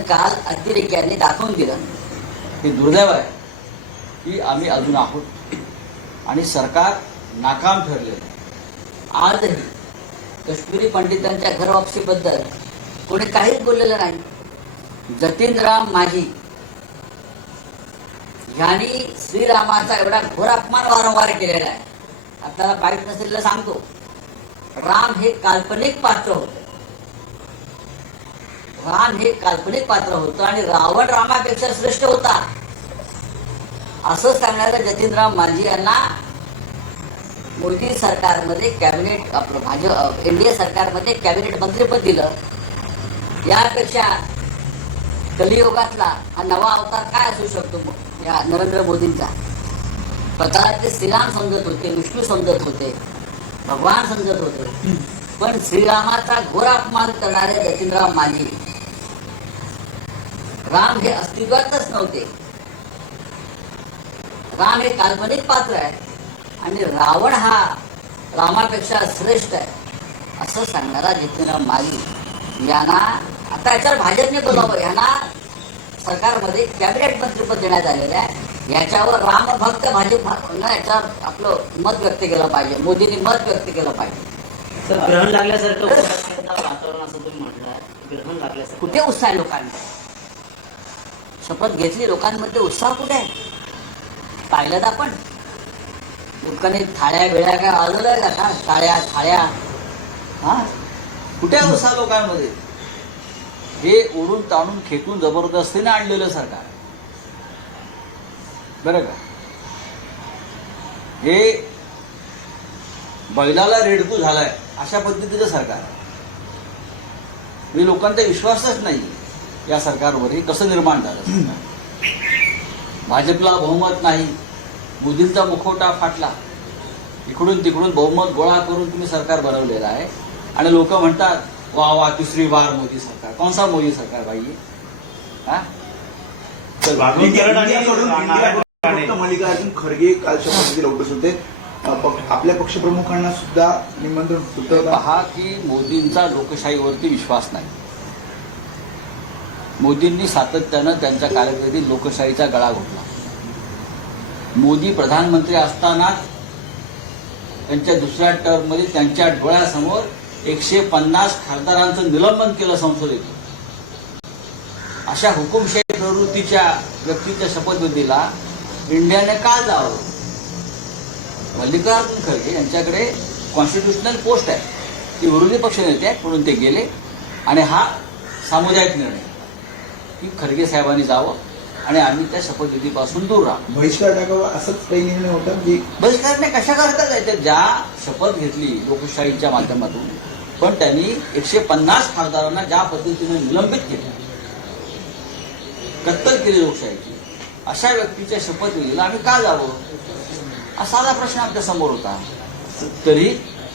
पण काल अतिरेक्यांनी दाखवून दिलं की दुर्दैव आहे की आम्ही अजून आहोत आणि सरकार नाकाम ठरलेलं आहे। आजही कश्मीरी पंडितांच्या घरवापसीबद्दल कोणी काहीच बोललेलं नाही। जतीनराम मांझी यांनी श्रीरामाचा एवढा घोर अपमान वारंवार केलेला आहे। आपल्याला पाहिजे नसेल तर सांगतो, राम हे काल्पनिक पात्र होते, राम हे काल्पनिक पात्र होतं आणि रावण रामापेक्षा श्रेष्ठ होता असं सांगणाऱ्या जतीनराम मांझी यांना मोदी सरकारमध्ये कॅबिनेट भाजप एनडीए सरकारमध्ये कॅबिनेट मंत्रीपद दिलं। यापेक्षा कलियुगातला हा नवा अवतार काय असू शकतो या नरेंद्र मोदींचा? स्वतःला ते श्रीराम समजत होते, विष्णू समजत होते, भगवान समजत होते, पण श्रीरामाचा घोर अपमान करणारे जतीनराम मांझी राम हे अस्तित्वातच नव्हते, राम हे काल्पनिक पात्र आहे आणि रावण हा रामापेक्षा श्रेष्ठ आहे असं सांगणारा जतीनराम मांझी यांना आता याच्यावर भाजपने बोलावं, यांना सरकारमध्ये कॅबिनेट मंत्रीपद देण्यात आलेलं आहे। याच्यावर रामभक्त भाजपनं याच्यावर आपलं मत व्यक्त केलं पाहिजे, मोदींनी मत व्यक्त केलं पाहिजे। सर, ग्रहण लागल्यासारखं वातावरण असं तुम्ही म्हटलं, ग्रहण लागल्यासारखं कुठे उत्साह आहे लोकांना? शपथ घेतली, लोकांमध्ये उत्साह कुठे आहे? पाहिलं तर आपण लोकांनी थाळ्या बिळ्या काय वाजवल्या का? टाळ्या थाळ्या, हा कुठे आहे उत्साह लोकांमध्ये? हे ओढून ताणून खेटून जबरदस्तीने आणलेलं सरकार बरं का? हे बैलाला रेडकू झालाय अशा पद्धतीचं सरकार आहे। मी लोकांचा विश्वासच नाही या सरकारवर। हे कसं निर्माण झालं? भाजपला बहुमत नाही, मोदींचा मुखवटा फाटला, इकडून तिकडून बहुमत गोळा करून तुम्ही सरकार बनवलेलं आहे आणि लोक म्हणतात वा वा तिसरी बार मोदी सरकार। कौन सा मोदी सरकार भाई? मल्लिकार्जुन खरगे काल शपथविधीला उपस्थित होते, आपल्या पक्षप्रमुखांना सुद्धा निमंत्रण होतं। पहा की मोदींचा लोकशाहीवरती विश्वास नाही। मोदींनी सातत्यानं त्यांच्या कारकिर्दीत लोकशाहीचा गळा घोटला। मोदी प्रधानमंत्री असताना त्यांच्या दुसऱ्या टर्ममध्ये त्यांच्या डोळ्यासमोर 150 खासदारांचं निलंबन केलं संसदेतून। अशा हुकुमशाही प्रवृत्तीच्या व्यक्तीच्या शपथविधीला इंडियाने का जावं? मल्लिकार्जुन खरगे यांच्याकडे कॉन्स्टिट्युशनल पोस्ट आहे, ती विरोधी पक्षनेते आहेत म्हणून ते गेले आणि हा सामुदायिक निर्णय की खरगे साहेबांनी जावं आणि आम्ही त्या शपथविधीपासून दूर राहू। बहिष्कार टाकावा असंच काही निर्णय होता की बहिष्कारने कशा करता जायचे? ज्या शपथ घेतली लोकशाहीच्या माध्यमातून, पण त्यांनी 150 खासदारांना ज्या पद्धतीने निलंबित केलं, कत्तल केली लोकशाहीची, अशा व्यक्तीच्या शपथविधीला आम्ही का जावं? हा साधा प्रश्न आमच्या समोर होता। तरी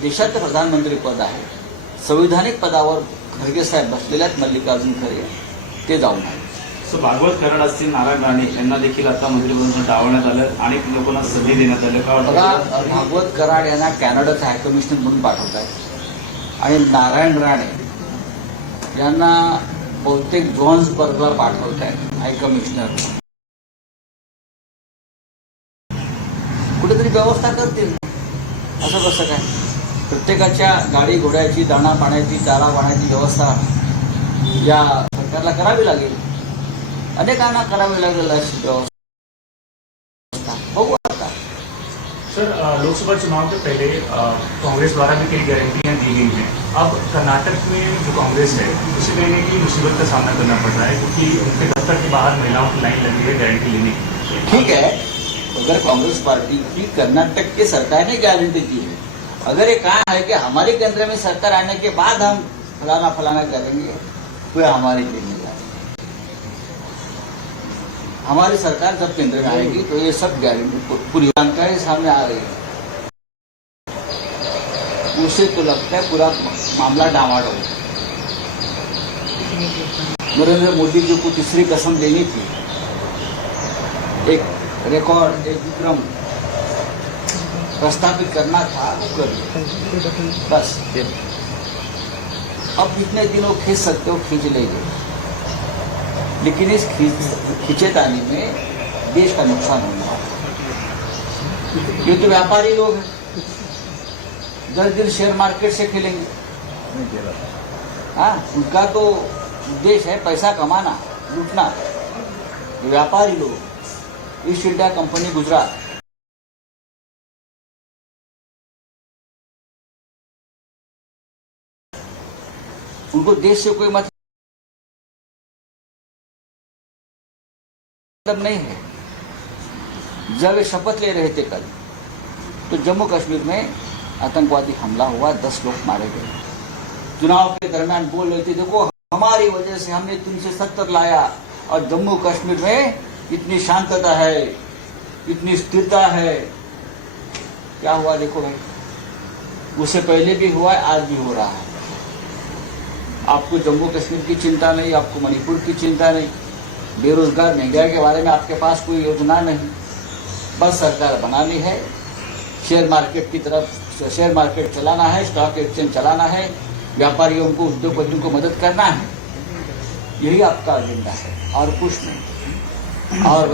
देशाचं प्रधानमंत्री पद आहे, संविधानिक पदावर खरगे साहेब बसलेले आहेत, मल्लिकार्जुन खरगे, ते जाऊ नये। भागवत कराड असतील, नारायण राणे यांना देखील आता मंत्रिपदापासून डावण्यात आलं आणि लोकांना संधी देण्यात आलं का? बघा, भागवत कराड यांना कॅनडाचा हायकमिशनर म्हणून पाठवत आहेत आणि नारायण राणे यांना बहुतेक जोहान्सबर्गला पाठवत आहेत हायकमिशनर। कुठेतरी व्यवस्था करतील, असं कसं काय? प्रत्येकाच्या गाडी घोड्याची, दाणा पाण्याची, चारा पाण्याची व्यवस्था या सरकारला करावी लागेल, अनेकांना करावी लागेल अशी व्यवस्था। बघू आता। सर, लोकसभा चुनाव के पहले कांग्रेस द्वारा भी कई गारंटियां दी गई हैं। अब कर्नाटक में जो कांग्रेस है उसे कहने की मुसीबत का सामना करना पड़ रहा है क्योंकि उनके दफ्तर के बाहर महिलाओं की लाइन लगी है गारंटी लेने की। ठीक है, अगर कांग्रेस पार्टी की कर्नाटक के सरकार ने गारंटी दी है, अगर ये कहा है कि हमारे केंद्र में सरकार आने के बाद हम फलाना फलाना करेंगे, तो हमारे लिए नहीं आएगी। हमारी सरकार जब केंद्र में आएगी तो ये सब गारंटी पूरी जानकारी सामने आ रही है। उससे तो लगता है पूरा मामला डामाडोल। नरेंद्र मोदी जी को तीसरी कसम देनी थी, एक रिकॉर्ड, एक विक्रम प्रस्थापित करना था, वो कर बस। अब जितने दिनों खींच सकते हो खींच लेंगे। लेकिन इस खींचेतानी में देश का नुकसान होगा। ये तो व्यापारी लोग हैं, 10 दिन शेयर मार्केट से खेलेंगे। हाँ, उनका तो उद्देश्य है पैसा कमाना, लूटना। ये व्यापारी लोग, ईस्ट इंडिया कंपनी गुजरात, उनको देश से कोई मतलब नहीं है। जब वे शपथ ले रहे थे कल, तो जम्मू कश्मीर में आतंकवादी हमला हुआ, 10 लोग मारे गए। चुनाव के दरमियान बोल रहे थे, देखो हमारी वजह से हमने तुमसे 70 लाया और जम्मू कश्मीर में इतनी शांतता है, इतनी स्थिरता है। क्या हुआ देखो भाई, उससे पहले भी हुआ है, आज भी हो रहा है। आपको जम्मू कश्मीर की चिंता नहीं, आपको मणिपुर की चिंता नहीं, बेरोजगार महंगाई के बारे में आपके पास कोई योजना नहीं। बस सरकार बनानी है, शेयर मार्केट की तरफ, शेयर मार्केट चलाना है, स्टॉक एक्सचेंज चलाना है, व्यापारियों को, उद्योगपतियों को मदद करना है। यही आपका एजेंडा है और कुछ नहीं। और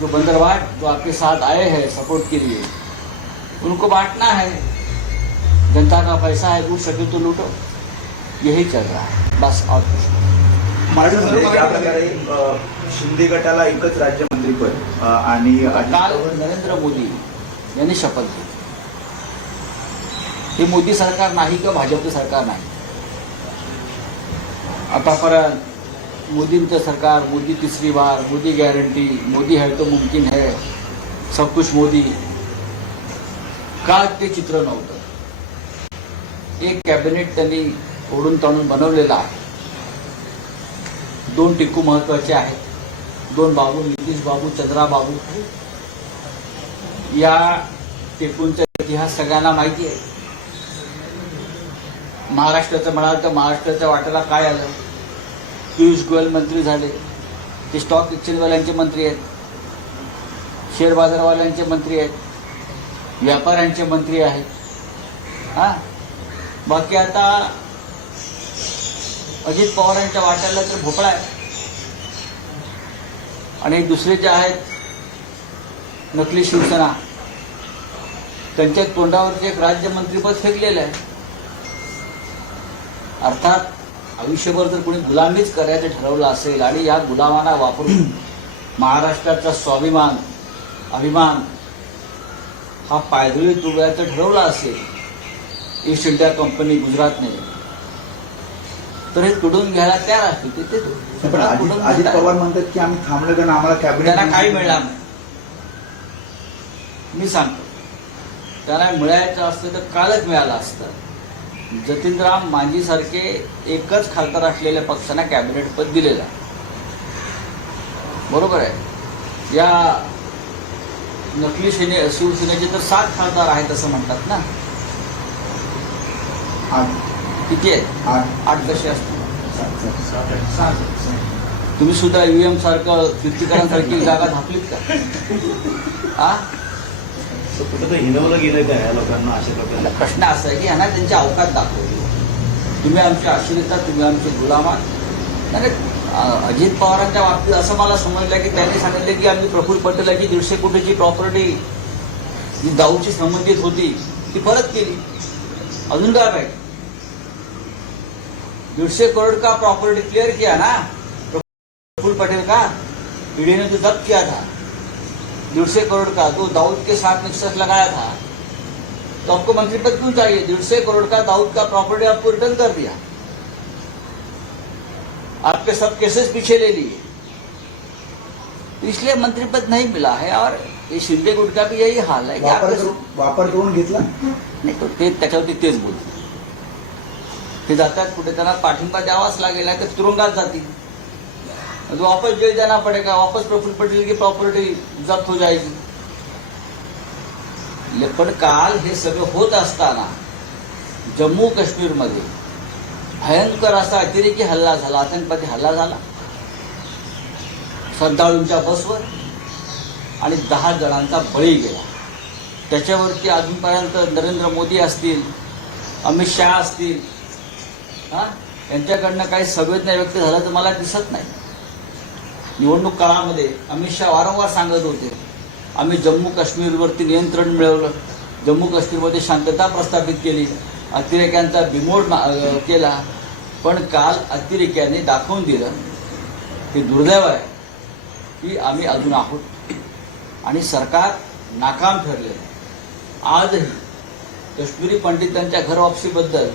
जो बंदरवाट जो आपके साथ आए हैं सपोर्ट के लिए, उनको बांटना है। जनता का पैसा है, लूट सके तो लूटो। यही चल रहा है, बस और कुछ नहीं। महाराष्ट्रामध्ये ज्या प्रकारे शिंदे गटाला एकच राज्यमंत्रीपद आणि काल नरेंद्र मोदी यांनी शपथ घेतली। हे मोदी सरकार नाही किंवा भाजपचं सरकार नाही। आतापर्यंत मोदींचं सरकार, मोदी तीसरी बार, मोदी गॅरंटी, मोदी है तो मुमकिन है, सब कुछ मोदी, का ते चित्र नव्हतं। एक कॅबिनेट त्यांनी ओढून ताणून बनवलेला आहे। 2 टिक्कू महत्वाचे आहेत, 2 बाबू, नितीश बाबू, चंद्रा बाबू। या टिकूंचा इतिहास सगळ्यांना माहिती आहे। महाराष्ट्राचं म्हणाल तर महाराष्ट्राच्या वाट्याला काय आलं, पियुष गोयल मंत्री झाले, ते स्टॉक एक्सचेंजवाल्यांचे मंत्री आहेत, शेअर बाजारवाल्यांचे मंत्री आहेत, व्यापाऱ्यांचे मंत्री आहेत। हां, बाकी आता अजित पवारांच्या वाट्याला तर भोपळा आहे। आणि दुसरे जे आहेत नकली शिवसेना, त्यांच्या तोंडावरचे एक राज्यमंत्रीपद फेकलेलं आहे। अर्थात आयुष्यभर जर कोणी गुलामीच करायचं ठरवलं असेल आणि या गुलामांना वापरून महाराष्ट्राचा स्वाभिमान, अभिमान हा पायदळी तुडवायचं ठरवलं असेल ईस्ट इंडिया कंपनी गुजरातने, तर हे तुडून घ्यायला तयार असतील ते पण अजित पवार म्हणतात की आम्ही थांबलो कारण आम्हाला कॅबिनेट त्यांना काही मिळणार नाही। मी सांगतो, त्यांना मिळायचं असतं तर कालच मिळालं असतं। जतीनराम मांझी सारखे एकच खासदार असलेल्या पक्षांना कॅबिनेट पद दिलेलं आहे, बरोबर आहे। या नकली शिवसेनेचे तर 7 खासदार आहेत असं म्हणतात ना। किती आहेत? 8 कसे असतील? तुम्ही सुद्धा ईव्हीएम सारखं कीर्तिकरांसारखी जागा धापलीत का? हा, कुठं तर हिनवलं गेलं का या लोकांना अशा प्रकारे? प्रश्न असा आहे की यांना त्यांची अवकात दाखवली। तुम्ही आमचे आश्रित, तुम्ही आमचे गुलामान। अजित पवारांच्या बाबतीत असं मला समजलं की त्यांनी सांगितलं की आम्ही प्रफुल्ल पटेलाची 150 कोटीची प्रॉपर्टी जी दाऊदशी संबंधित होती ती परत केली। अजून काय पाहिजे? 150 करोड़ का प्रॉपर्टी क्लियर किया ना प्रफुल्ल पटेल का, ईडी ने जो जब्त किया था 150 करोड़ का, जो दाऊद के साथ नेक्सस लगाया था, तो आपको मंत्रिपद क्यों चाहिए? 150 करोड़ का दाऊद का प्रॉपर्टी आपको रिटर्न कर दिया, आपके सब केसेस पीछे ले लिए, इसलिए मंत्रिपद नहीं मिला है। और ये शिंदे गुट का भी यही हाल है कि वापर करून घेतला नाही, तो ते त्याच्यावरती तेच बोलतो। ते जातात कुठे, त्यांना पाठिंबा द्यावाच लागेल, तर तुरुंगात जातील, तो वापस जेल जाना पड़ेगा, वापस प्रफुल्ल पटेल की प्रॉपर्टी जब्त हो जाएगी। पण काल हे सगळं होत असताना जम्मू काश्मीर मध्ये भयंकर असा अतिरेकी हल्ला झाला, आतंकवादी हल्ला झाला श्रद्धाळूंच्या बसवर आणि 10 जणांचा बळी गेला। त्याच्यावरती अजूनपर्यंत नरेंद्र मोदी असतील, अमित शहा असतील, यांच्याकडनं काही संवेदना व्यक्त झालं तर मला दिसत नाही। निवडणूक काळामध्ये अमित शहा वारंवार सांगत होते आम्ही जम्मू काश्मीरवरती नियंत्रण मिळवलं, जम्मू काश्मीरमध्ये शांतता प्रस्थापित केली, अतिरेक्यांचा बिमोड केला. पण काल अतिरेक्यांनी दाखवून दिलं हे दुर्दैव आहे की आम्ही अजून आहोत आणि सरकार नाकाम ठरलेलं. आजही काश्मीरी पंडितांच्या घरवापसीबद्दल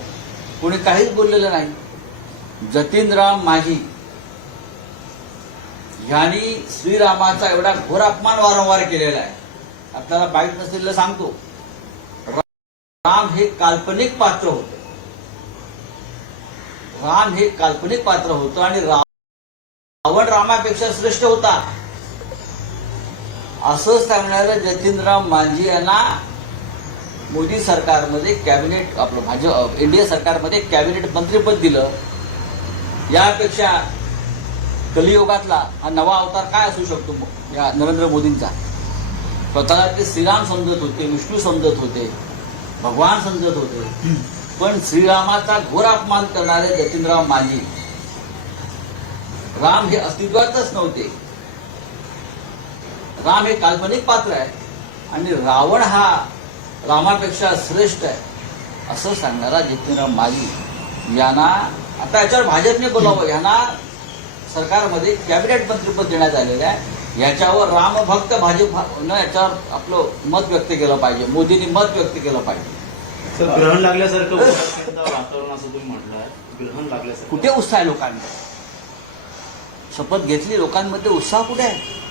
कोणी काहीच बोललेलं नाही. जतीनराम माझी यांनी श्रीरामाचा एवढा घोर अपमान वारंवार केलेला आहे. आपल्याला माहीत नसलेलं सांगतो, राम हे काल्पनिक पात्र होतं. राम हे काल्पनिक पात्र होतं आणि रावण रामापेक्षा श्रेष्ठ होता असं सांगणाऱ्या जतीनराम मांझी यांना मोदी सरकारमध्ये कॅबिनेट आपलं भाजप एनडीए सरकारमध्ये कॅबिनेट मंत्रीपद दिलं. यापेक्षा कलियुगातला हा नवा अवतार काय असू शकतो या नरेंद्र मोदींचा? स्वतःला ते श्रीराम समजत होते, विष्णू समजत होते, भगवान समजत होते, पण श्रीरामाचा घोर अपमान करणारे जतीनराम मांझी, राम हे अस्तित्वातच नव्हते. राम हे काल्पनिक पात्र आहे आणि रावण हा रामापेक्षा श्रेष्ठ आहे असं सांगणारा जतीनराम मांझी यांना आता याच्यावर भाजपने बोलावं. यांना सरकारमध्ये कॅबिनेट मंत्रीपद देण्यात आलेलं आहे. याच्यावर रामभक्त भाजपनं याच्यावर आपलं मत व्यक्त केलं पाहिजे, मोदींनी मत व्यक्त केलं पाहिजे. सर, ग्रहण लागल्यासारखं वातावरण असं तुम्ही म्हटलं आहे, ग्रहण लागल्यासारखं कुठे उत्साह आहे लोकांमध्ये? शपथ घेतली, लोकांमध्ये उत्साह कुठे आहे?